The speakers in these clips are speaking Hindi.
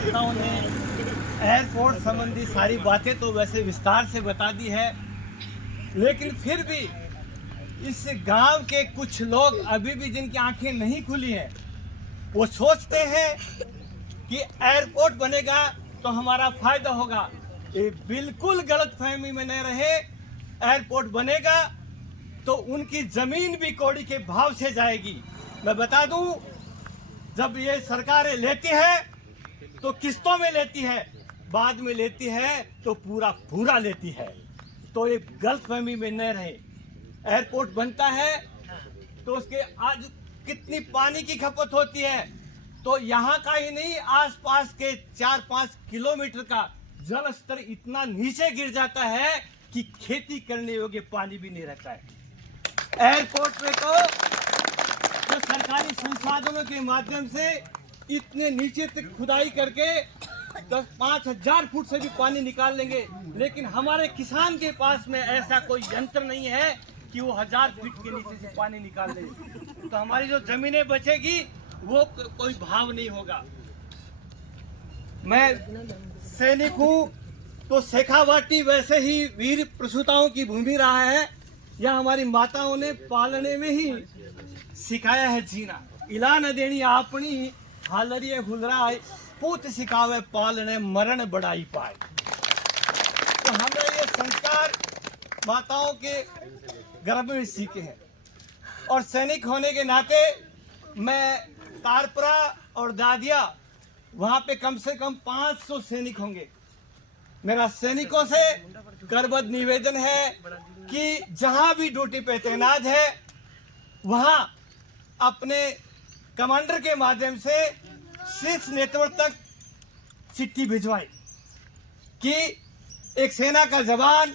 वक्ताओं ने एयरपोर्ट संबंधी सारी बातें तो वैसे विस्तार से बता दी है, लेकिन फिर भी इस गांव के कुछ लोग अभी भी जिनकी आंखें नहीं खुली हैं, वो सोचते हैं कि एयरपोर्ट बनेगा तो हमारा फायदा होगा। ये बिल्कुल गलतफहमी में न रहे। एयरपोर्ट बनेगा तो उनकी जमीन भी कौड़ी के भाव से जाएगी। मैं बता दूं, जब ये सरकारें लेती है तो किस्तों में लेती है, बाद में लेती है तो पूरा लेती है। तो ये गलतफहमी में न रहे। एयरपोर्ट बनता है तो उसके आज कितनी पानी की खपत होती है, तो यहाँ का ही नहीं, आसपास के 4-5 किलोमीटर का जल स्तर इतना नीचे गिर जाता है कि खेती करने योग्य पानी भी नहीं रहता है। एयरपोर्ट पे तो सरकारी संसाधनों के माध्यम से इतने नीचे तक खुदाई करके 5,000 फुट से भी पानी निकाल लेंगे, लेकिन हमारे किसान के पास में ऐसा कोई यंत्र नहीं है कि वो 1000 फीट के नीचे से पानी निकाल ले। तो हमारी जो जमीनें बचेगी वो कोई भाव नहीं होगा। मैं सैनिक हूँ तो शेखावाटी वैसे ही वीर प्रसूताओं की भूमि रहा है। यह हमारी माताओं ने पालने में ही सिखाया है जीना। इला न देनी आपनी हालरिए हुलराए, पूत सिखावे पालने मरण बढ़ाई पाए। तो हमने ये संस्कार माताओं के गर्भ में सीखे हैं, और सैनिक होने के नाते मैं तारपुरा और दादिया वहां पे कम से कम 500 सैनिक होंगे। मेरा सैनिकों से करबद्ध निवेदन है कि जहां भी ड्यूटी पे तैनात है वहां अपने कमांडर के माध्यम से शीर्ष नेतृत्व तक चिट्ठी भिजवाए कि एक सेना का जवान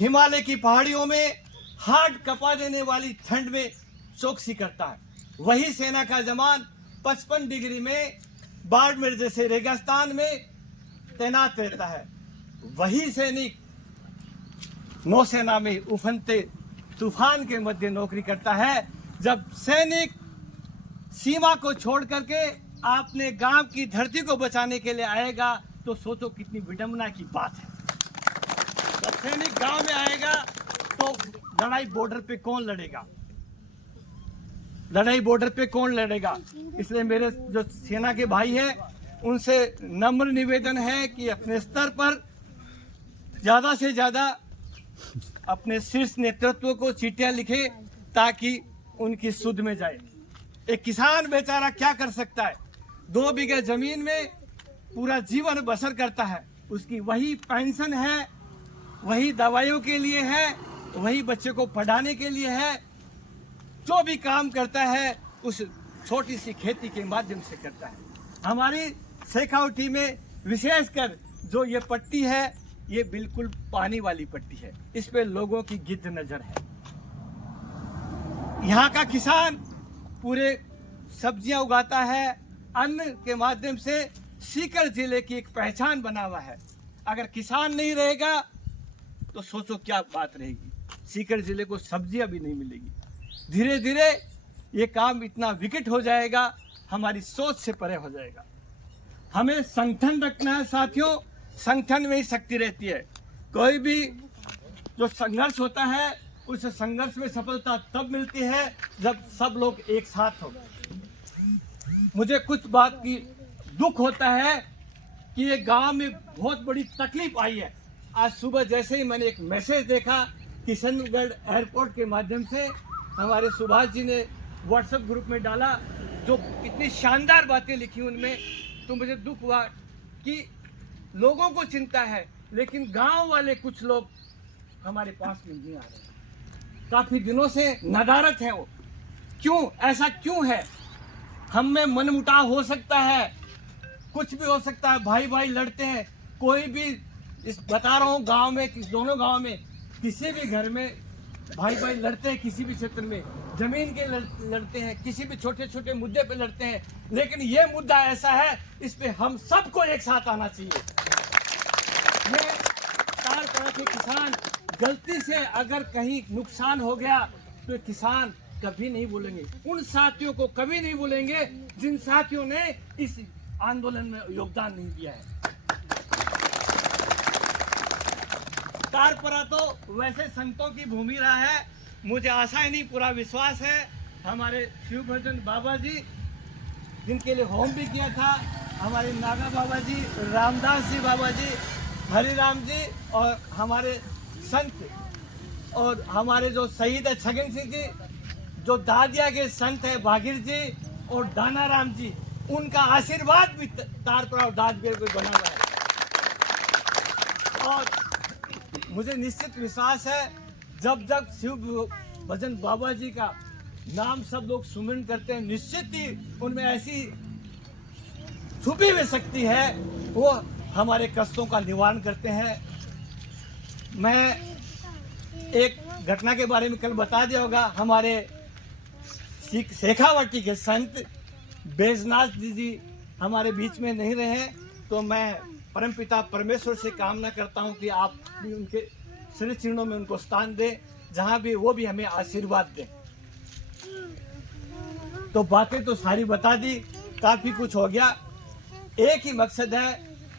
हिमालय की पहाड़ियों में हार्ड कपा देने वाली ठंड में चौकसी करता है, वही सेना का जवान 55 डिग्री में बाड़मेर जैसे रेगिस्तान में तैनात रहता है। वही सैनिक नौसेना में उफनते तूफान के मध्य नौकरी करता है। जब सैनिक सीमा को छोड़ करके अपने गांव की धरती को बचाने के लिए आएगा तो सोचो कितनी विडंबना की बात है। जब सैनिक गांव में आएगा तो लड़ाई बॉर्डर पे कौन लड़ेगा, लड़ाई बॉर्डर पे कौन लड़ेगा। इसलिए मेरे जो सेना के भाई हैं उनसे नम्र निवेदन है कि अपने स्तर पर ज्यादा से ज्यादा अपने शीर्ष नेतृत्व को चिट्ठियां लिखे ताकि उनकी सुध में जाए। एक किसान बेचारा क्या कर सकता है, 2 बीघे जमीन में पूरा जीवन बसर करता है, उसकी वही पेंशन है, वही दवाइयों के लिए है, वही बच्चे को पढ़ाने के लिए है। जो भी काम करता है उस छोटी सी खेती के माध्यम से करता है। हमारी शेखावटी में विशेषकर जो ये पट्टी है ये बिल्कुल पानी वाली पट्टी है, इस पे लोगों की गिद्ध नजर है। यहाँ का किसान पूरे सब्जियां उगाता है, अन्न के माध्यम से सीकर जिले की एक पहचान बना हुआ है। अगर किसान नहीं रहेगा तो सोचो क्या बात रहेगी, सीकर जिले को सब्जियां भी नहीं मिलेगी। धीरे धीरे ये काम इतना विकट हो जाएगा, हमारी सोच से परे हो जाएगा। हमें संगठन रखना है साथियों, संगठन में ही शक्ति रहती है। कोई भी जो संघर्ष होता है उस संघर्ष में सफलता तब मिलती है जब सब लोग एक साथ हो। मुझे कुछ बात की दुख होता है कि ये गांव में बहुत बड़ी तकलीफ आई है। आज सुबह जैसे ही मैंने एक मैसेज देखा किशनगढ़ एयरपोर्ट के माध्यम से, हमारे सुभाष जी ने व्हाट्सएप ग्रुप में डाला, जो इतनी शानदार बातें लिखी उनमें, तो मुझे दुख हुआ कि लोगों को चिंता है लेकिन गांव वाले कुछ लोग हमारे पास में नहीं आ रहे। काफी दिनों से नदारत है वो। क्यों ऐसा क्यों है? हम में मनमुटाव हो सकता है, कुछ भी हो सकता है, भाई भाई लड़ते हैं, कोई भी इस बता रहा हूँ गांव में, दोनों गांव में किसी भी घर में भाई भाई लड़ते हैं, किसी भी क्षेत्र में जमीन के लड़ते हैं, किसी भी छोटे छोटे मुद्दे पे लड़ते हैं, लेकिन ये मुद्दा ऐसा है इस पे हम सबको एक साथ आना चाहिए। ये चार तरह के किसान गलती से अगर कहीं नुकसान हो गया तो किसान कभी नहीं बोलेंगे, उन साथियों को कभी नहीं बोलेंगे जिन साथियों ने इस आंदोलन में योगदान नहीं दिया है। तारपुरा तो वैसे संतों की भूमि रहा है। मुझे आशा ही नहीं, पूरा विश्वास है हमारे शिव भजन बाबा जी, जिनके लिए होम भी किया था, हमारे नागा बाबा जी, रामदास जी बाबा जी, हरिराम जी, और हमारे संत और हमारे जो शहीद है छगन सिंह जी, जो दादिया के संत है भागीर जी और दानाराम जी, उनका आशीर्वाद भी तारपुरा और दादगेर को बना हुआ है। और मुझे निश्चित विश्वास है जब जब शिव भजन बाबा जी का नाम सब लोग सुमरन करते हैं, निश्चित ही उनमें ऐसी छुपी हुई शक्ति है, वो हमारे कष्टों का निवारण करते हैं। मैं एक घटना के बारे में कल बता दिया होगा, हमारे शेखावटी के संत बैजनाथ जी हमारे बीच में नहीं रहे, तो मैं परमपिता परमेश्वर से कामना करता हूं कि आप भी उनके श्री चरणों में उनको स्थान दें, जहां भी वो भी हमें आशीर्वाद दें। तो बातें तो सारी बता दी, काफी कुछ हो गया। एक ही मकसद है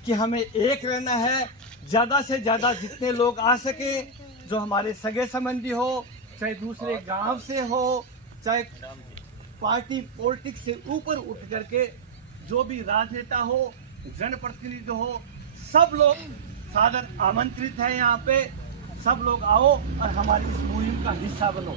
कि हमें एक रहना है, ज्यादा से ज्यादा जितने लोग आ सके, जो हमारे सगे संबंधी हो, चाहे दूसरे गांव से हो, चाहे पार्टी पॉलिटिक्स से ऊपर उठ करके जो भी राजनेता हो, जनप्रतिनिधि हो, सब लोग सादर आमंत्रित है। यहाँ पे सब लोग आओ और हमारी इस मुहिम का हिस्सा बनो।